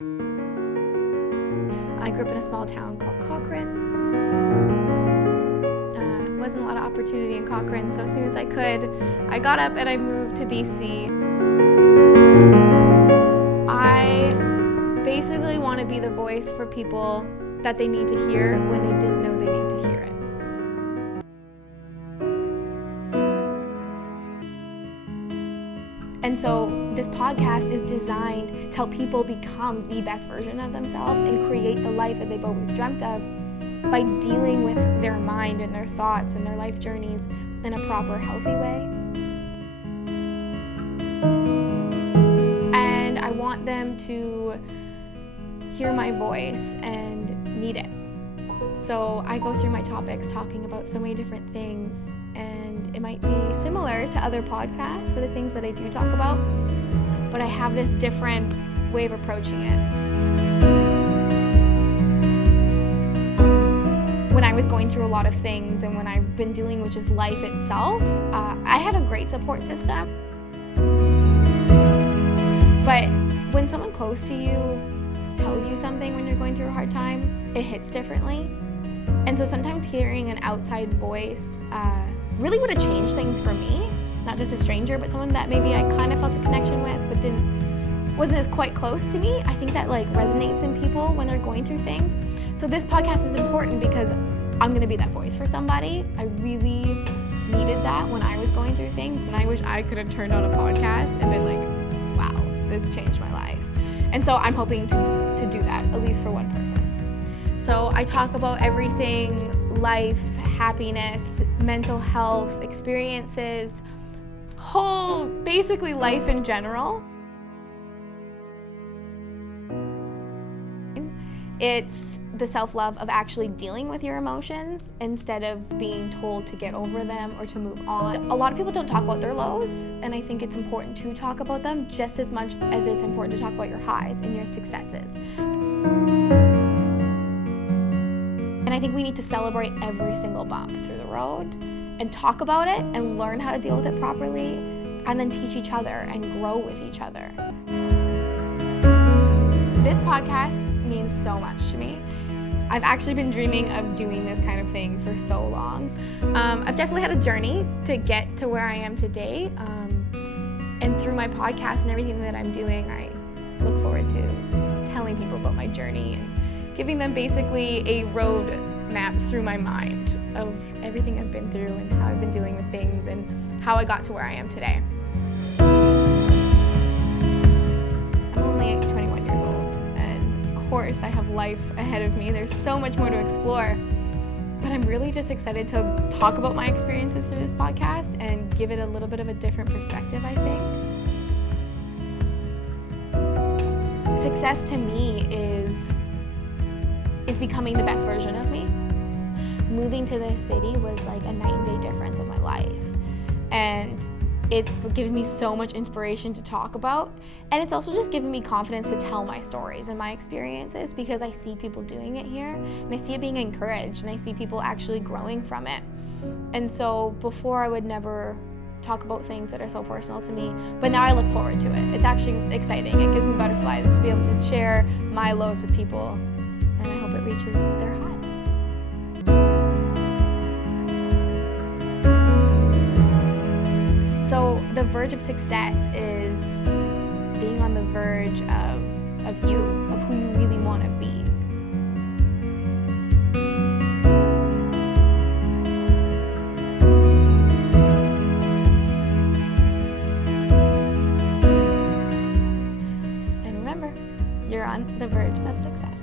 I grew up in a small town called Cochrane. Wasn't a lot of opportunity in Cochrane, so as soon as I could, I got up and I moved to BC. I basically want to be the voice for people that they need to hear when they didn't know they need to hear it. And so this podcast is designed to help people become the best version of themselves and create the life that they've always dreamt of by dealing with their mind and their thoughts and their life journeys in a proper, healthy way. And I want them to hear my voice and need it. So I go through my topics talking about so many different things, and it might be similar to other podcasts for the things that I do talk about, but I have this different way of approaching it. When I was going through a lot of things and when I've been dealing with just life itself, I had a great support system. But when someone close to you tells you something when you're going through a hard time, it hits differently. And so sometimes hearing an outside voice really would have changed things for me. Not just a stranger, but someone that maybe I kind of felt a connection with but wasn't as quite close to me. I think that resonates in people when they're going through things. So this podcast is important because I'm gonna be that voice for somebody. I really needed that when I was going through things, and I wish I could have turned on a podcast and been like, wow, this changed my life. And so I'm hoping to do that, at least for one person. So I talk about everything: life, happiness, mental health, experiences, basically life in general. It's the self-love of actually dealing with your emotions instead of being told to get over them or to move on. A lot of people don't talk about their lows, and I think it's important to talk about them just as much as it's important to talk about your highs and your successes. And I think we need to celebrate every single bump through the road and talk about it and learn how to deal with it properly, and then teach each other and grow with each other. This podcast means so much to me. I've actually been dreaming of doing this kind of thing for so long. I've definitely had a journey to get to where I am today. And through my podcast and everything that I'm doing, I look forward to telling people about my journey and giving them basically a road map through my mind of everything I've been through and how I've been dealing with things and how I got to where I am today. I'm only 21 years old, and of course I have life ahead of me. There's so much more to explore, but I'm really just excited to talk about my experiences through this podcast and give it a little bit of a different perspective, I think. Success to me is becoming the best version of me. Moving to this city was like a night and day difference of my life. And it's given me so much inspiration to talk about. And it's also just given me confidence to tell my stories and my experiences, because I see people doing it here and I see it being encouraged and I see people actually growing from it. And so before I would never talk about things that are so personal to me, but now I look forward to it. It's actually exciting. It gives me butterflies to be able to share my lows with people, and I hope it reaches their highs. So the verge of success is being on the verge of you, of who you really want to be. And remember, you're on the verge of success.